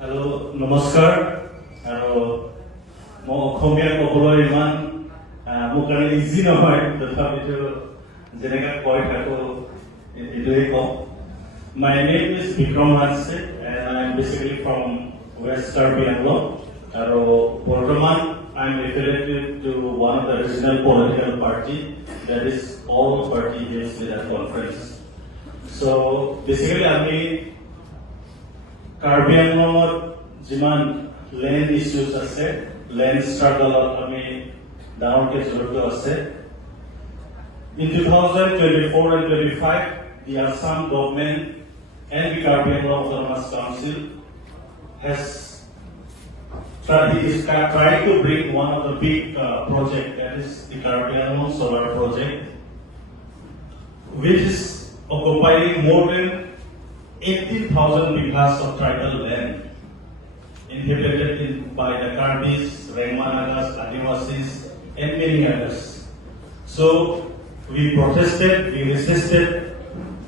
Hello, namaskar. Hello, mo khomia ko bolo iman. Mo kare easy na hoy. Tathapi to jeneka koi thako idoi ko. My name is Bikram Hanse, and I am basically from West Bengal. Hello, Bikram. I am affiliated to one of the regional political party, that is all party based with that conference. So basically, I mean. Caribbean jiman land issues ase, land struggle ami down ke jorto ase. In 2024 and 25, the Assam government and the Caribbean Autonomous Council has tried to bring one of the big project, that is the Caribbean solar project, which is occupying more than 18,000 bighas of tribal land inhabited by the Karbis, Rengmanagas, Adivasis, and many others. So we protested, we resisted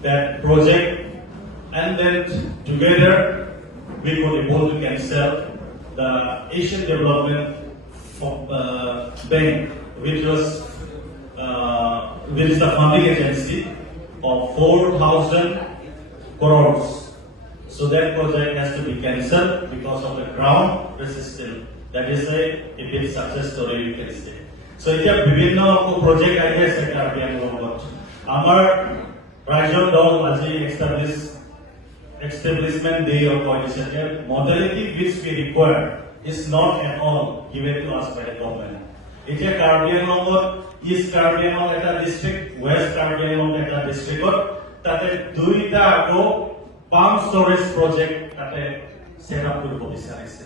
that project, and then together we were able to cancel the Asian Development Bank, which is the funding agency of 4,000 crores. So that project has to be cancelled because of the ground resistance. That is a big success story, you can say. So here, বিভিন্ন project আহি আছে কাৰ্বিআংলং লগত। আমাৰ ৰাজ্যৰ দল আজি establishment day of coalition. Modality which we require is not at all given to us by the government. এতিয়া কাৰ্বিআংলঙত East Karbi Anglong এটা district, West কাৰ্বিআংলং এটা district, তাতে দুইটা আকৌ পাম্প স্টোরেজ প্রজেক্ট তাতে সেট আপ কৰিব বিচাৰিছে।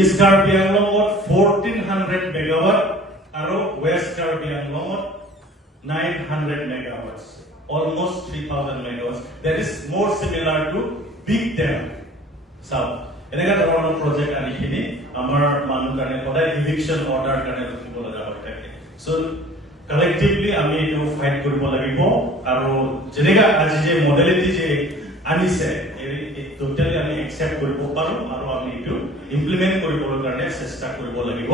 ইষ্ট কাৰ্বি আংলঙত 1400 মেগাৱাট আৰু ৱেষ্ট কাৰ্বি আংলঙত 900 megawatt, almost 3000 megawatts. That is more similar to big dam. South এনেকা ধৰণৰ প্ৰজেক্ট আনিখিনি আমাৰ মানুহ কাৰণে সদায় ইভিকশন অৰ্ডাৰ কাৰণে ৰখিব লগা হৈ থাকে। So collectively আমি এটো ফাইট কৰিব লাগিব আৰু যেনেকা আজি যে মডেলিটি যে আনিছে টোটালি আমি একসেপ্ট কৰিব পাৰো আৰু আমি এটো ইমপ্লিমেন্ট কৰিবৰ কাৰণে চেষ্টা কৰিব লাগিব।